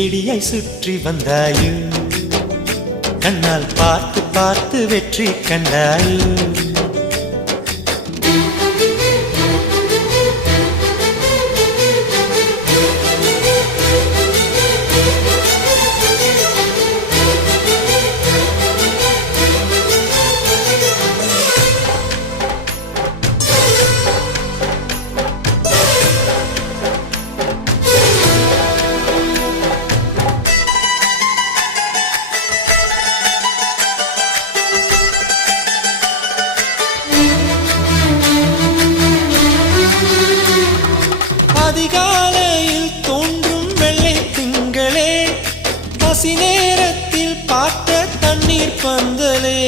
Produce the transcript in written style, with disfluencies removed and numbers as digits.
செடியை சுற்றி வந்தாயோ கண்ணால் பார்த்து பார்த்து வெற்றி கண்டாயோ அதிகாலையில் தோன்றும் வெள்ளை திங்களே பசி நேரத்தில் பார்த்த தண்ணீர் பந்தலே